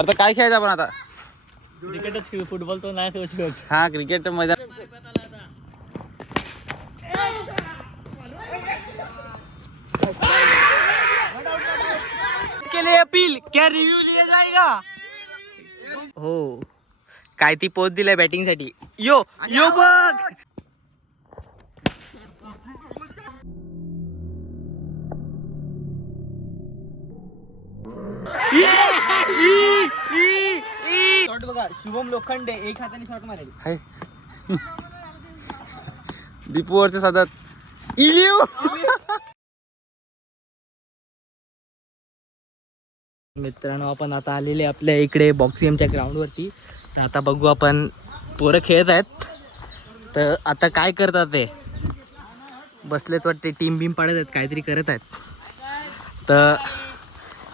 आता काय खेळायचं आपण आता? क्रिकेटच खेळू, फुटबॉल तो नाही खेळू शकत. हा क्रिकेटच्या मैदान. के लिए अपील क्या रिव्यू लिया जाएगा? हो काय ती पोच दिलाय बॅटिंग साठी. यो यो बघ. शॉट बघा, शुभम लोखंडे एक हाताने शॉट मारेल. हाय दीपू वरचे साधात इलिओ. मित्रांनो, आपण आता आलेले आपल्या इकडे बॉक्सिंगच्या ग्राउंड वरती. तर आता बघू आपण पोरं खेळत आहेत. तर आता काय करतात ते, बसलेत वाटते, टीम बीम पाडत आहेत, काहीतरी करत आहेत. तर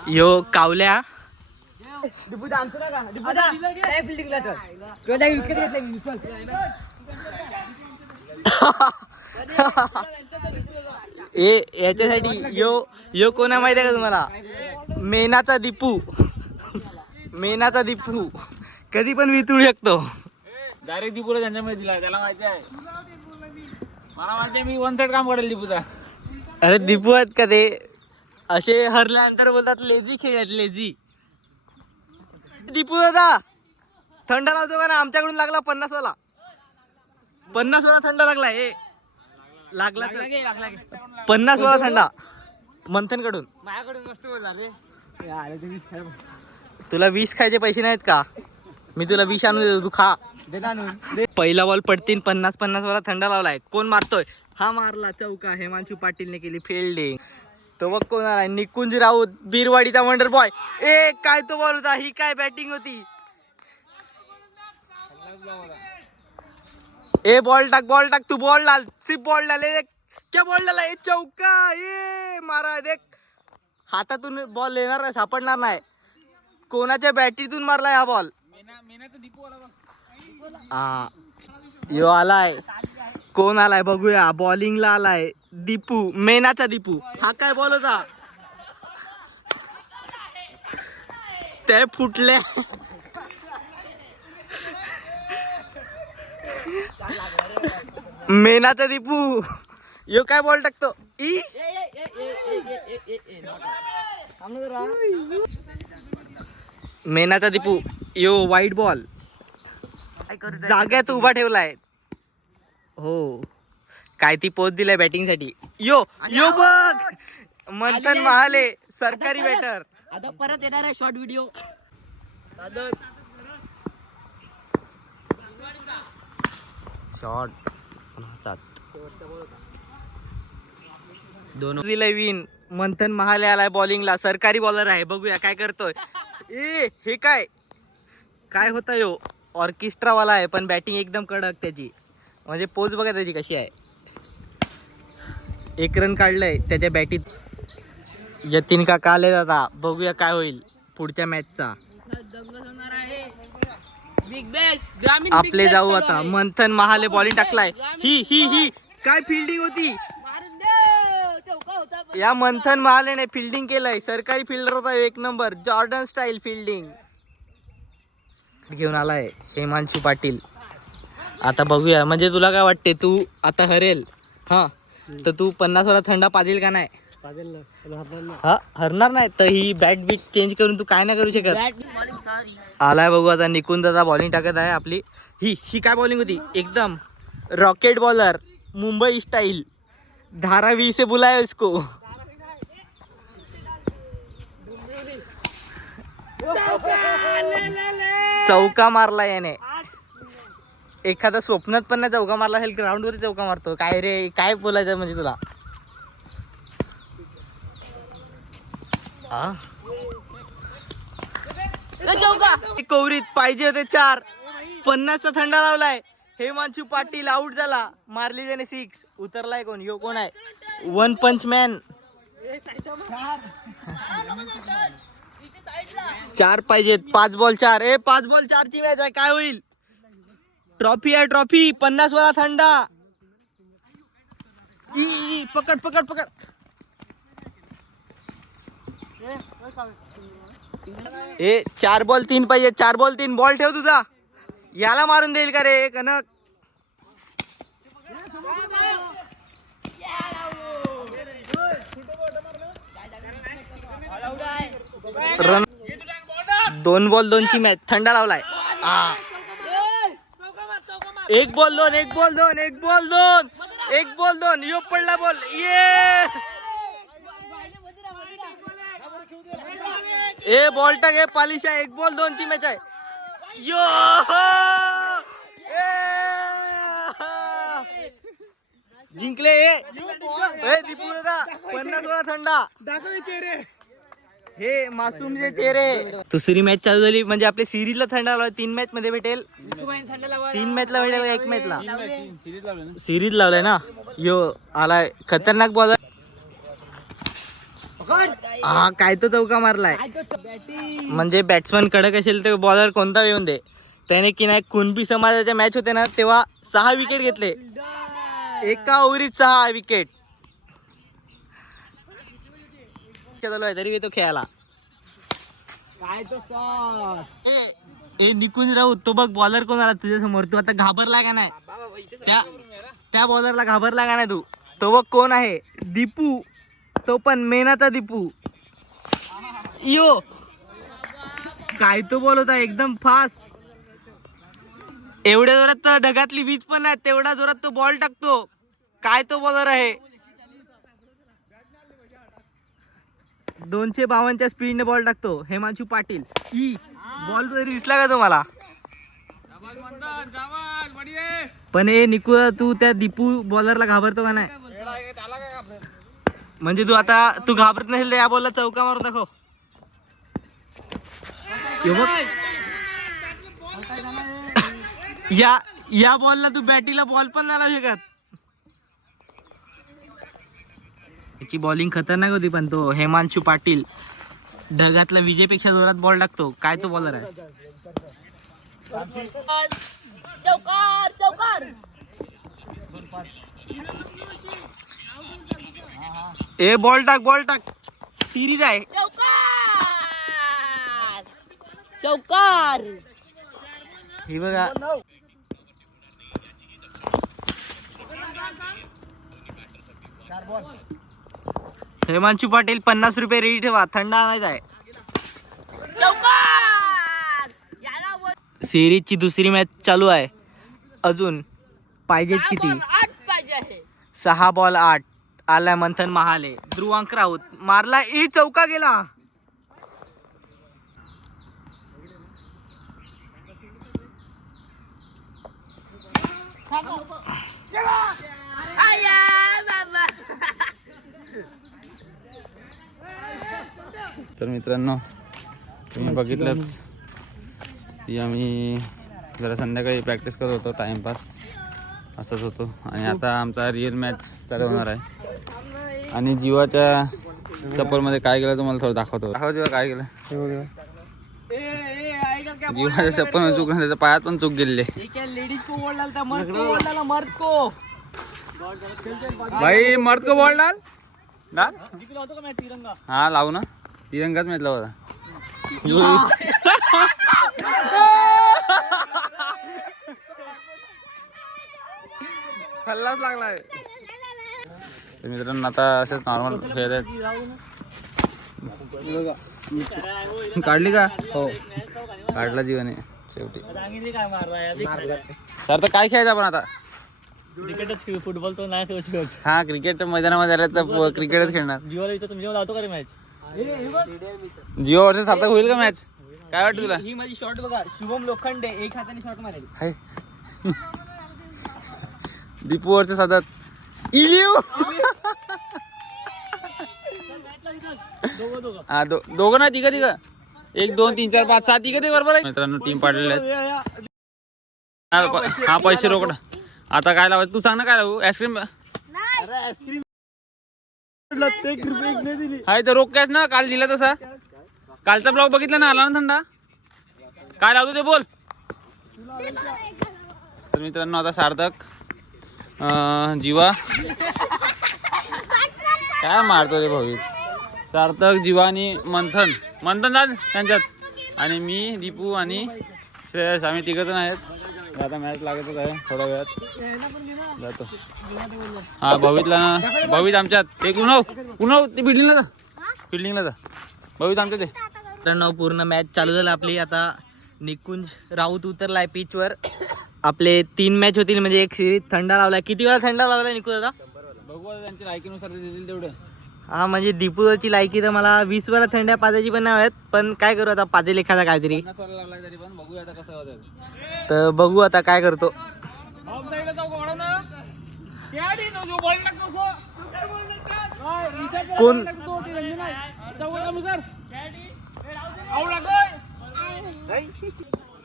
यो कावल्या ए याच्यासाठी यो यो कोणा माहिती आहे का तुम्हाला? मेनाचा दीपू. मेनाचा दीपू कधी पण वितळू शकतो. डायरेक्ट दीपूला त्यांच्यामध्ये दिला, त्याला माहिती आहे. मला माहिती आहे मी वन साइड काम करेल दीपूचा. अरे दीपू आहेत का ते, असे हरल्यानंतर बोलतात लेझी खेळत लेझी. दीपू दादा थंड लावतो का ना? आमच्याकडून लागला 50 वाला. 50 वाला थंड लागला. हे लागला 50 वाला थंडा मंथन कडून. माझ्याकडून मस्त बोलला रे. तुला 20 खायचे पैसे नाहीत का? मी तुला 20 आणून देतो, तू खा. पहिला बॉल पडतीन 50 वाला थंडा लावलाय. कोण मारतोय? हा मारला चौका. हेमांशू पाटीलने केली फिल्डिंग. तो बघ कोण आलाय, निकुंज राऊत, बीरवाडीचा वंडर बॉय. ए काय तो बॉल होता, ही काय बॅटिंग होती. ए बॉल टाक तू, बॉल डाल, सिप बॉल डाले. क्या बॉल डाला, ए चौका. ए मारा, देख हातातून बॉल येणार नाही, सापडणार नाही. कोणाच्या बॅटीतून मारलाय हा बॉल. हा यो आलाय. कोण आलाय बघूया, बॉलिंगला आलाय दीपू, मेनाचा दीपू. हा काय बॉल होता, ते फुटले. मेनाचा दीपू यो काय बॉल टाकतो. ई मेनाचा दीपू यो वाईट बॉल जाग्यात उभा ठेवलाय. हो काय ती पोच दिलाय बॅटिंग साठी. यो यो बघ, मंथन महाले सरकारी बॅटर. आता परत येणार आहे शॉर्ट व्हिडिओ. शॉर्ट दोन दिलंय विन. मंथन महाले आलाय बॉलिंगला, सरकारी बॉलर आहे. बघूया काय करतोय. ए हे काय काय होता यो, ऑर्केस्ट्रा वाला आहे पण बॅटिंग एकदम कडक त्याची. म्हणजे पोच बघा त्याची कशी आहे. 1 रन काढलंय त्याच्या बॅटीत. यतीन का काले दादा. बघूया काय होईल पुढच्या मॅचचा. आपले जाऊ आता. मंथन महाले बॉलिंग टाकलाय. ही काय फिल्डिंग होती. या मंथन महालेने फिल्डिंग केलंय. सरकारी फिल्डर होता 1 नंबर, जॉर्डन स्टाईल फिल्डिंग घेऊन आलाय हेमांशू पाटील. आता बघूया, म्हणजे तुला काय वाटते, तू आता हरेल हा तर तू 50 वाला थंडा पाजेल का नाही? हा हरणार नाही तर ही बॅट बीट चेंज करून तू काय नाही करू शकत. आलाय बघू आता निकुंज दादा बॉलिंग टाकत आहे आपली. ही काय बॉलिंग होती, एकदम rocket bowler Mumbai style. Dharavi से बुलाया इसको. चौका मारला याने. एखादा स्वप्नात पण नाही चौका मारला असेल, ग्राउंड वरती चौका मारतो. काय रे काय बोलायचं म्हणजे तुला. कोवरीत पाहिजे होते 4. 50चा थंडा लावलाय. हेमांशू पाटील आउट झाला. मारली त्याने 6. उतरलाय कोण, यो कोण आहे, वन पंच मॅन. 4 पाहिजेत. 5 बॉल 4. 5 बॉल 4 ची मॅच आहे. काय होईल, ट्रॉफी आहे ट्रॉफी. 50 वाला थंडा. पकड. ए 4 बॉल 3 पाहिजे. 4 बॉल 3 बॉल ठेव तुझा. याला मारून देईल का रे कनक. रन 2 बॉल 2 ची मॅच. थंडा लावलाय. 1 बॉल 2 1 बॉल 2 1 बॉल 2 1 बॉल 2. यो पडला बॉल. ये ए बॉल टाक. ए पालिशा. 1 बॉल 2 ची मॅच आहे. यो जिंकले. ए दीपू दादा 50 वेळा थंडा. हे मासूमचे चेहरे. दुसरी मॅच चालू झाली म्हणजे आपल्या सिरीजला थंडा लावला. 3 मॅच मध्ये भेटेल. 3 मॅचला भेटेल. 1 मॅचला सिरीज लावलाय ना. यो आलाय खतरनाक बॉलर. हा काय तो चौका मारलाय. म्हणजे बॅट्समन कडक असेल तर बॉलर कोणता येऊन दे. त्याने की नाही कुणबी समाजाच्या मॅच होते ना तेव्हा 6 विकेट घेतले. एका ओव्हरीत 6 विकेट. चालू आहे तरी तो खेळायला. काय तो ए निकून राहू. तो बघ बॉलर कोण आला तुझ्या समोर. तू आता घाबरला का नाही. त्या बॉलरला घाबरला का नाही तू. तो बघ कोण आहे. दीपू. तो पण मेनाचा दीपू. यो काय तो बॉल होता एकदम फास्ट. एवढ्या जोरात तर ढगातली वीज पण नाही तेवढा जोरात तो बॉल टाकतो. काय तो बॉलर आहे. 252च्या स्पीडने बॉल टाकतो हेमांशू पाटील. ई बॉल तरी दिसला का तुम्हाला. पण ए निकू तू त्या दीपू बॉलरला घाबरतो का नाही. म्हणजे तू घाबरत नसेल तर या बॉलला चौका मारून दाखव. या बॉलला तू बॅटीला बॉल पण नाही लावू शकत. याची बॉलिंग खतरनाक होती पण तो हेमांशू पाटील ढगातला विजेपेक्षा जोरात बॉल टाकतो. काय तो बॉलर आहे. चौकार चौकार. ए बॉल टाक. सिरीज आहे. चौकार चौकार. हे बघा हेमांशू पाटील 50 रुपये रेडी ठेवा. थंडा आणायचा आहे. सिरीजची दुसरी मॅच चालू आहे. अजून पाहिजेत किती. 6 बॉल 8. आलाय मंथन महाले. ध्रुवांक राऊत मारला. ई चौका गेला. तर मित्रांनो तुम्ही बघितलंच की आम्ही जरा संध्याकाळी प्रॅक्टिस करत होतो. टाइमपास असंच होतो. आणि आता आमचा रिअल मॅच चालू होणार आहे. आणि जीवाच्या चप्पलमध्ये काय केलं तुम्हाला थोडं दाखवतो. जीवा काय केलं. जीवाच्या चप्पलमध्ये चूक. त्याच्या पायात पण चूक गेलेली. भाई मर्द को बॉल डाल. हा लावू ना. तिरंगाच मॅच लावला. खल्लाच लागलाय. तर मित्रांनो आता असेच नॉर्मल खेळत आहेत. काढली का. हो काढला जीवाने शेवटी. सर तर काय खेळायचं आपण आता. क्रिकेटच खेळ. फुटबॉल तो नाही खेळू शकत. हा क्रिकेटच्या मैदानामध्ये आलं तर क्रिकेटच खेळणार. जीवाला विचार तुम्ही लावतो का रे मॅच. जिओ वर्ष सार्थक होईल का मॅच. काय वाटतं तुला. ही माझी शॉट बघा. शुभम लोखंडे एक हाताने शॉट मारेल. दीपू वर्ष साधत इलिओ. हा दोघं ना तिघं 1 2 3 4 5 6 तिघं ते बरोबर आहे. मित्रांनो टीम पाडलेले आहेत. हा पैसे रोकड. आता काय लावायचं तू सांग ना. काय लावू. आईस्क्रीम हाय तर रोक कॅश ना. काल दिला तसा. कालचा ब्लॉग बघितला ना. आला ना थंडा. काय लावतो ते बोल. तर मित्रांनो आता सार्थक जीवा काय मारतो रे भाऊ. सार्थक जीवा आणि मंथन मंथन दाद त्यांच्यात, आणि मी दीपू आणि श्रेयस, आम्ही तिघ जण आहेत. आता मॅच लागतच आहे, थोड्या वेळात जातो. हा भवितला ना, भवित आमच्यात एक उन्हाव ते फिल्डिंगला जा भवित आमच्यात ते. मित्रांनो पूर्ण मॅच चालू झाला आपली. आता निकुंज राऊत उतरलाय पिचवर. आपले 3 मॅच होतील म्हणजे एक सिरीज. थंडा लावलाय. किती वेळा थंडा लावलाय निकुंज आता? बघू आता त्यांच्या लायकीनुसार ते देतील तेवढे. हा म्हणजे दीपूची लायकी तर मला 20 वेळा थंड्या पाजायची पण नाही आहेत, पण काय करू आता, पाजेल एखादा काहीतरी. 50 वाला लावलाय तरी पण बघूया आता कसं होतं. तर बघू आता काय करतो. कोण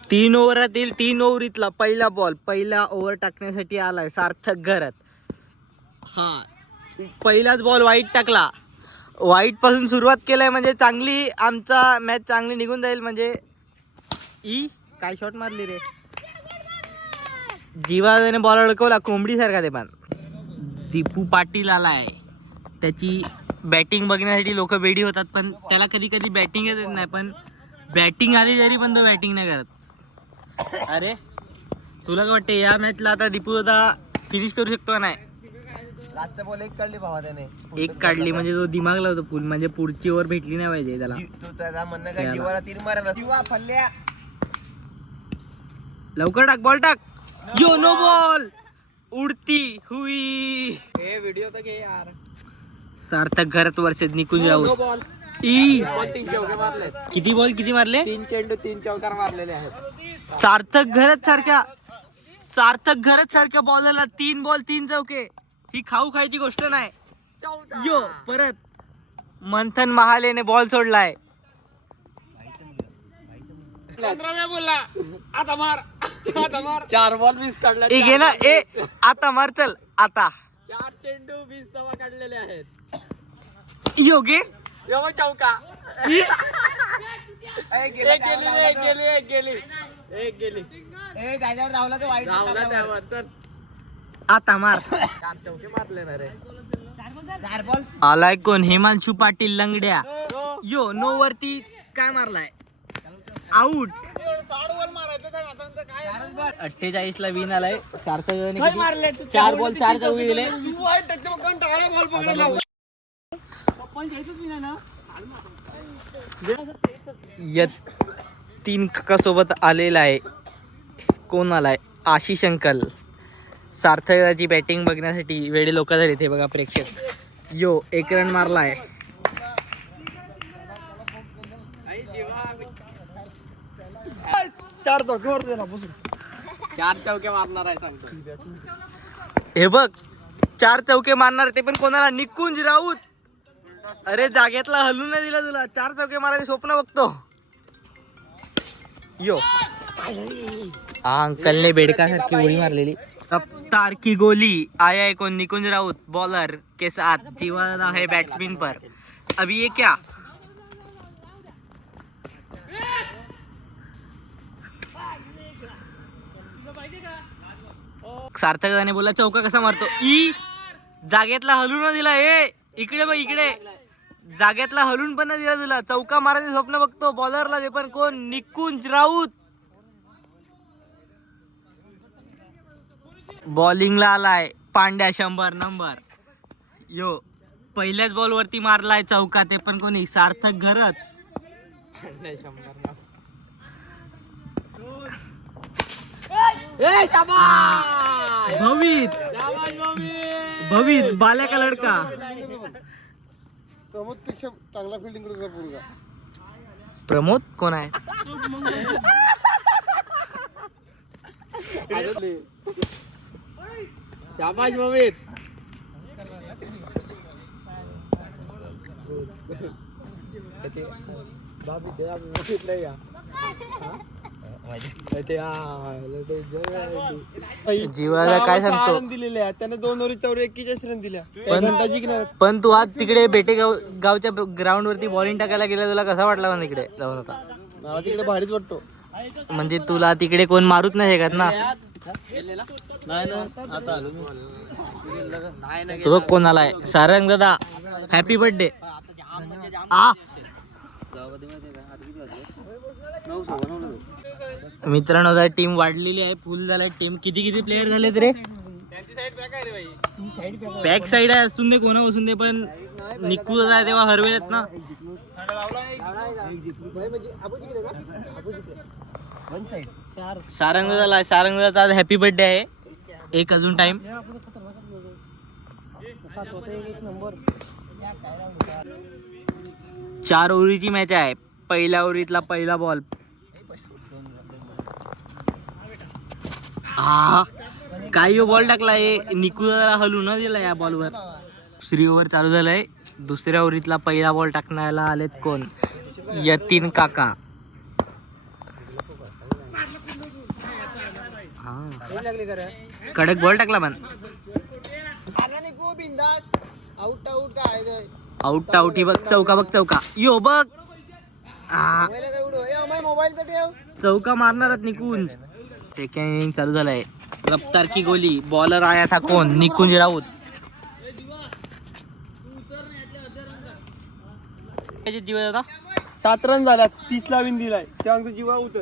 3 ओव्हरातील 3 ओव्हरीतला पहिला बॉल, पहिला ओव्हर टाकण्यासाठी आलाय सार्थक घरात. हा पहिलाच बॉल वाईट टाकला. वाईट पासून सुरुवात केलाय म्हणजे चांगली, आमचा मॅच चांगली निघून जाईल. म्हणजे काय शॉट मारली रे, जीवाने बॉल अडकवला कोंबडी सारखा. ते पण दीपू पाटील आलाय. त्याची बॅटिंग बघण्यासाठी लोक बेडी होतात, पण त्याला कधी कधी बॅटिंग येत नाही. पण बॅटिंग आली तरी पण तो बॅटिंग नाही करत. अरे तुला काय वाटते या मॅचला आता दीपू आता फिनिश करू शकतो का नाही? लास्टचा बॉल एक काढली भावा त्याने. एक काढली म्हणजे तो दिमाग लावतो फुल, म्हणजे पुढची ओव्हर भेटली नाही पाहिजे त्याला. तू त्याला म्हणणं काय, जीवाला 3 मारा जीवा फल्ल्या. लवकर टाक, बॉल टाक. यो नो बॉल, उडती हुई. हे व्हिडिओ तर घे यार. सार्थक घरात वर्षात निकुंज राऊत. बॉल 3 चौके मारले. किती बॉल किती मारले? 3 चेंडू 3 चौकार मारलेले आहेत. सार्थक घरात सारख्या बॉलरला 3 बॉल 3 चौके. ही खायची गोष्ट नाही. यो परत मंथन महालेने बॉल सोडलाय. आता मार 4 बॉल 20 काढला. ए घे ना, ए आता मार, चल आता. 4 चेंडू 20 धावा काढलेले आहेत. योगे यो चौका. गेली. ए त्याच्यावर धावला तर वाईट धावला त्यावर. चल आता मार. 4 चौके मारले ना रे. 4 बॉल. आलाय कोण? हिमांशू पाटील लंगड्या. यो नो वरती काय मारलाय? आउट. 48 ला विन आलाय. सार्थक 4 बॉल 4 चौके दिले. 3 सोबत आलेला आहे. कोण आलाय? आशिष अंकल. सार्थकाची बॅटिंग बघण्यासाठी वेडे लोक झाले ते बघा प्रेक्षक. यो 1 रन मारलाय. चार चौके मारणार आहे सांगतो. हे बघ 4 चौके मारणार, ते पण कोणाला? निकुंज राऊत. अरे जागेतला हलून नाही दिला तुला. 4 चौके मारायचे स्वप्न बघतो. यो अंकलने बेडकासारखी उडी मारलेली. रफ्तार की गोली आया है कौन? निकुंज राउत बॉलर के साथ जीवा है बैट्समैन पर. अभी ये क्या? सार्थकाने बोला चौका कसा मारतो. जागेतला हलून न दिला. इकडे बघ, इकडे जागेतला हलून पण नाही दिला तुला. चौका मारायचे स्वप्न बघतो बॉलरला. ते पण कोण? निकुंज राऊत. बॉलिंगला आलाय पांड्या 100 नंबर. यो पहिल्याच बॉल वरती मारलाय चौका. ते पण कोणी? सार्थक घरत. भवित बाल्या का लडका. प्रमोद पेक्षा चांगला फिल्डिंग करतो पोरगा. प्रमोद कोण आहे? शाबाश भवित. जीवाला काय सांगतो. दिलेले आहेत त्याने 2 ओव्हर 41 रन दिल्या. पण तू आज तिकडे गावच्या ग्राउंड वरती बॉलिंग टाकायला गेला, तुला कसा वाटला? पण तिकडे जाऊन होता मला तिकडे भारीच वाटतो. म्हणजे तुला तिकडे कोण मारूच नाही शकत ना. तो कोण आलाय? सारंग दादा हॅपी बर्थडे. मित्रांनो आता टीम वाढलेली आहे, फुल झालाय टीम. किती किती प्लेयर झालेत रे? बॅक साइड आहे, असून दे कोणा बसून दे, पण निकू आहे तेव्हा हरवेत ना. सारंगला सारंगचा आज हॅपी बर्थडे आहे. एक अजून टाइम. 4 ओव्हरची मॅच आहे. पहिल्या ओव्हरीतला पहिला बॉल. हा काय बॉल टाकलाय, निकू हलू न दिला या बॉलवर. दुसरी ओव्हर चालू झालंय. दुसऱ्या ओव्हरीतला पहिला बॉल टाकण्याला आलेत कोण? यतीन काका. कडक बॉल टाकला पण आउट आउट. ही बघ चौका, बघ चौका. यो बघ चौका मारणारच निकुंज. सेकंड इनिंग चालू झालाय. रफ्तार की गोली. बॉलर आया था कोण? निकुंज राऊत. जीव होता 7 रन झाला, 30 ला विन दिलाय. त्यानंतर जीवा उतर.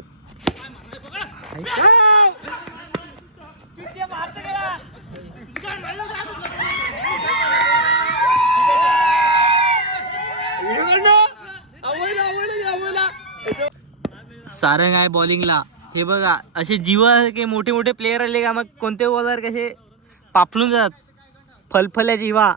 सारंग आहे बॉलिंगला. हे बघा असे जीवा के मोठे मोठे प्लेयर आले का मग कोणते बॉलर कसे पापलून जातात. फलफल्या जीवा.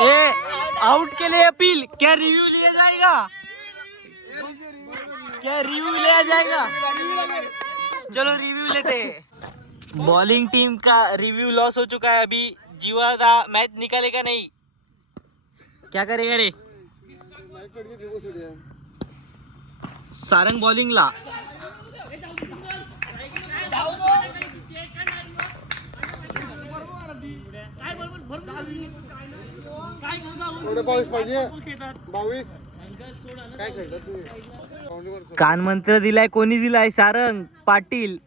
ए आउट के लिए अपील. क्या रिव्यू लिया जाएगा? क्या रिव्यू लिया जाएगा? चलो रिव्यू लेते हैं. बॉलिंग टीम का रिव्यू लॉस हो चुका है. अभी जीवा का मैच निकालेगा नहीं. क्या करेगा रे? सारंग बॉलिंगला. कान मंत्र दिलाय कोणी दिलाय? सारंग पाटील.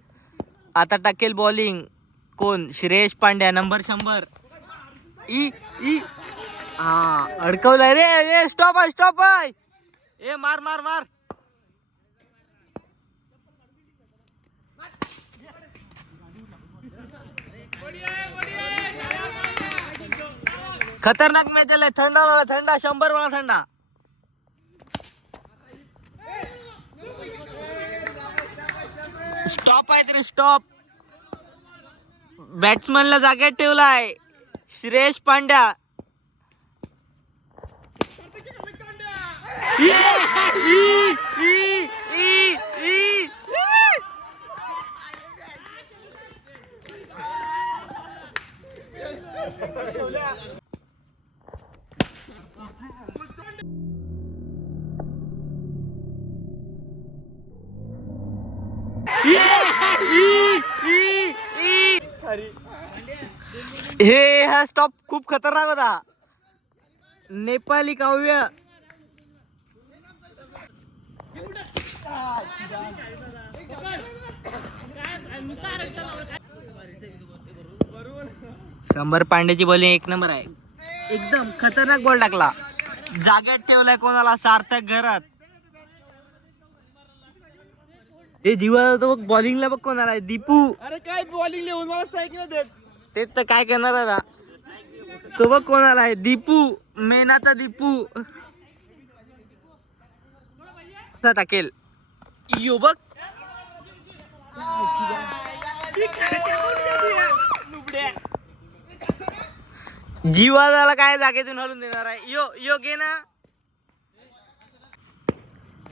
आता टाकेल बॉलिंग कोण? श्रेयश पांड्या नंबर 100. ई ई हा अडकवलाय रे. ए स्टॉप आहे, स्टॉप आहे. ए मार मार मार. खतरनाक मॅच झालाय. थंडा वाला थंडा, 100 वाला थंडा. स्टॉप आहे तरी स्टॉप. बॅट्समनला जागेत ठेवलाय श्रेयश पांड्या. हे हा स्टॉप खूप खतरनाक होता. नेपाली काव्य. शंभर पांड्याची बॉलिंग एक नंबर आहे. एकदम खतरनाक बॉल टाकला. जाग्यात ठेवलाय कोणाला? सार्थक घरात. हे जीवा तो बॉलिंगला बघ कोणाला? दीपू. अरे काय बॉलिंग लिहून मला स्ट्राईक नाही देत. तेच तर काय करणार आता. तो बघ कोणाला आहे? दीपू. मेनाचा दीपू टाकेल. यो बघ जीवाला काय जागेतून हलून देणार आहे. यो यो गे ना.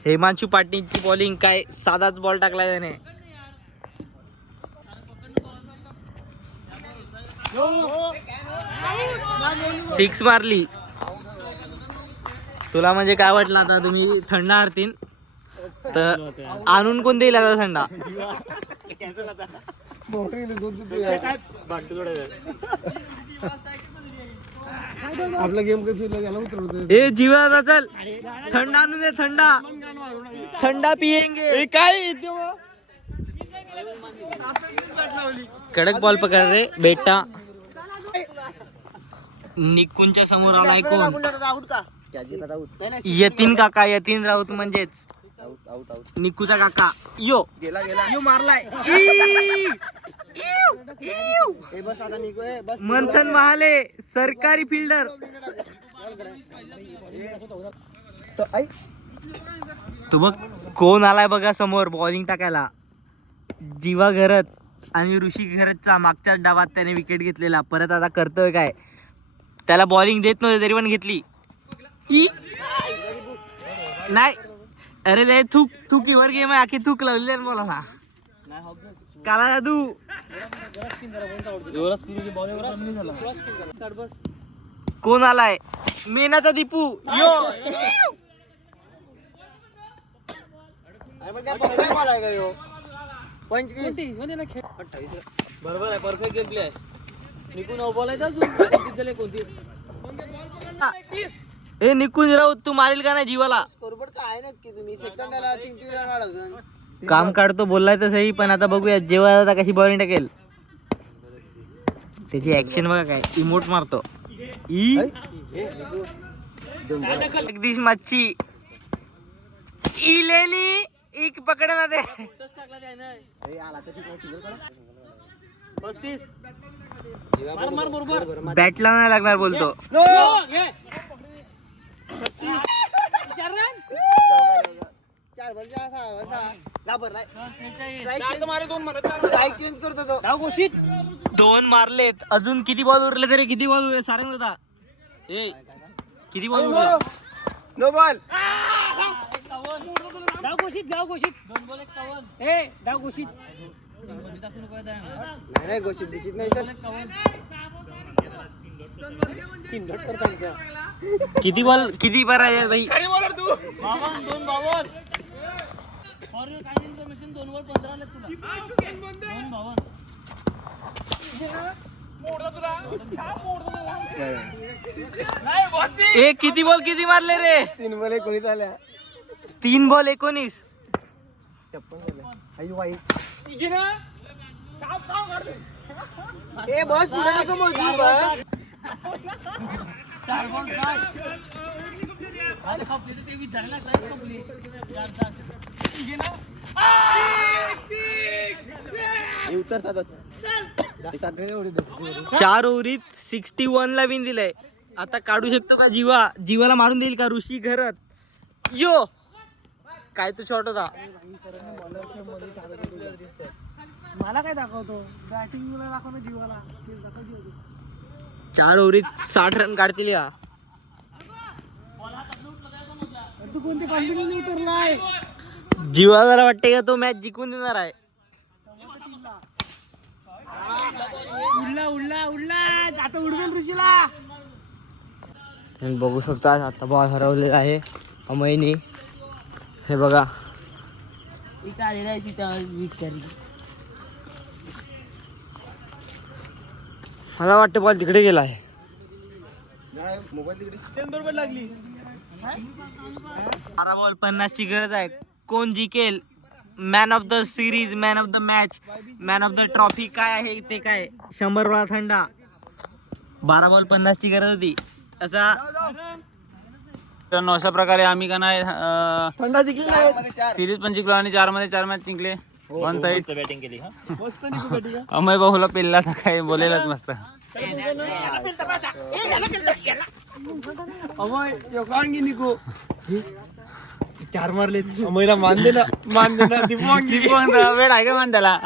हिमांशू पाटीलची बॉलिंग काय साधाच बॉल टाकला त्याने. सिक्स मारली. तुला म्हणजे काय वाटलं आता? तुम्ही थंड हारतीन तर आणून कोण देईल आता थंडा? आपला गेम कधी गेला उतरवतो ए जीवा आता चल थंडा आणून दे थंडा थंडा पियेंगे काय कडक बॉल पकड रे बेटा निकुंच्या समोर आलाय कोण यतीन काका यतीन राऊत म्हणजेच निकूचा काका यो यो मारलाय मंथन महाले सरकारी फिल्डर तू बघ कोण आलाय बघा समोर बॉलिंग टाकायला जीवा घरत आणि ऋषी घरतचा मागच्याच डावात त्याने विकेट घेतलेला परत आता करतोय काय त्याला बॉलिंग देत नव्हते तरी पण घेतली नाही अरे ते थूक थुकीवर गेम आहे आखी थूक लावली बोलायला काला दादू कोण आलाय मेनाचा दीपू यो बरोबर आहे परफेक्ट गेम प्ले आहे निकून बोलायचा ए निकुंज राऊत तू मारेल का नाही जीवाला काय नक्की तुम्ही सेकंदाला 3-3 रन वाढवतो काम काढतो बोललाय तर सही पण आता बघूया जेव्हा आता कशी बॉलिंग टाकेल त्याची ऍक्शन बघा काय इमोट मारतो जगदीश मच्छी इलेनी एक पकड ना ते बॅट लावणार लागणार बोलतो दोन मारलेत अजून किती बॉल उरले तरी किती बॉल उरले सारंग होता ए किती बॉल उरले नो बॉल गाव घोषित दोन बॉल 51 ए गाव घोषित नाही घोषित दिसत नाही तर किती बॉल किती बार आहे भाई 52 for your kind information 2 ball 15 आले तुला 2 ए किती बॉल किती मारले रे 3 बॉल 19 आल्या 3 बॉल 19 आई वाईट ए बस पुढे नको मोजू बस 4 बॉल 7 आज खपली तर 23 झाले ना काय खपली 4 उतर साधत 4 ओव्हरीत 61 ला विन दिलंय आता काढू शकतो का जीवाला मारून देईल का ऋषी घरात यो काय तो शॉट होता मला काय दाखवतो बॅटिंग दाखव ना जीवाला 4 ओव्हरीत 60 रन काढतील का तू कोणते कॉन्फिडन्स उतरलाय जीवाला वाटते का तो मॅच जिंकून देणार आहे उडला आता उडवेल ऋषीला तुम्ही बघू शकता आता बॉल हरवलेला आहे अमयनी हे बघा मला वाटतं बॉल तिकडे गेला आहे बरोबर लागली 12 बॉल 50 ची गरज आहे कोण जिंकेल man of the series man of the match man of the trophy काय आहे ते काय 100 वेळा थंडा 12 बॉल 50 ची गरज होती असा मित्रांनो अशा प्रकारे आम्ही का नाही थंडा जिंकली नाही सिरीज पण जिंकलो आणि 4 मध्ये 4 मॅच जिंकले वन साइड बॅटिंग केली मस्त निघू बॅटिंग अमय बाहुला पेलला तर काय बोलेलच मस्त अमय योगांगी निघू 4 मारले अमयला मान देना दीपवांगी वेळ आहे का मान त्याला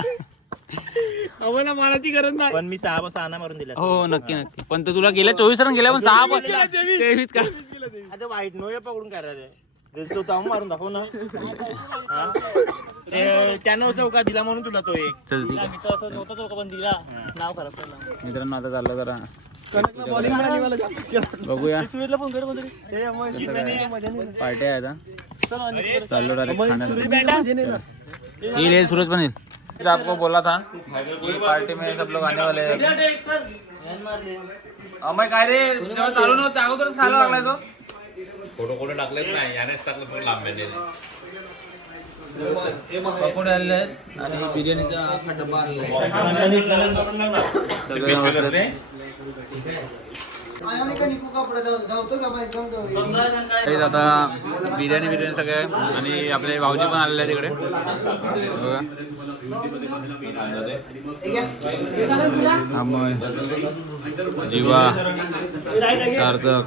अमयला मानाची गरज नाही पण मी 6 मारून दिला हो नक्की पण तुला गेल्या 24 रन गेल्या पण 6 पण 23 का आता वाईट नो पकडून काय रे तो मारून दाखव ना त्यानं चौका दिला म्हणून तुला तो एक चल ठीक आहे नव्हता चौका पण दिला नाव खराब केलं मित्रांनो आता चाललं जरा कनकला बॉलिंग मिळाली मला जास्त बघूया सुमितला फोन कर मध्ये हे अमय पार्टी आहे आता चाललो डायरेक्ट खाण्याला मजा नाही ना येईल सूरज पण येईल आपको बोला था कि पार्टी में सब लोग आने वाले हैं. अमय काय रे जेव्हा चालू नव्हतं अगोदरच खायला लागलाय तो. फोटो टाकलेत नाही यानेच टाकलं तो लांब्याने पकोडे आलेले आहेत आणि बिर्याणीचा अख्खा डब्बा आणलाय. सगळे बसलेत. काही आता बिर्याणी सगळे आणि आपले भाऊजी पण आलेले आहेत तिकडे बघा. अमय, जीवा, सार्थक,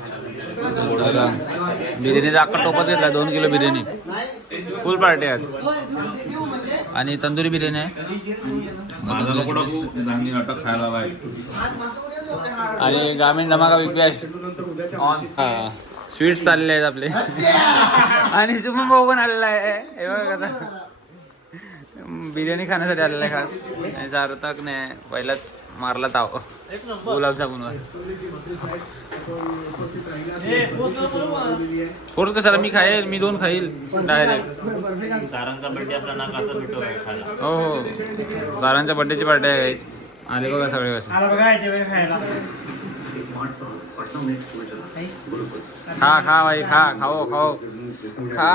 सगळं बिर्याणीचा अख्खा टोपच घेतला. 2 किलो बिर्याणी फुल पार्टी आज. आणि तंदुरी बिर्याणी आहे खायला आणि ग्रामीण धमाका बिग बॅश ऑन. स्वीट्स चालले आहेत आपले. आणि शुभम भाऊ पण आलेला आहे. हे बघा कसा बिर्याणी खाण्यासाठी आलेला आहे खास. आणि सार्थकने पहिलाच मारला ताव गुलाबजामुनवर. फोर्स कशाला मी खाईल. मी 2 खाईल डायरेक्ट. सारांचा बर्थडे आपला ना कसा भेटो खायला. हो सारांच्या बर्थडेची पार्टी आहे गाईच. आले बघा सगळे कसे. खा भाई खा. खाओ खा.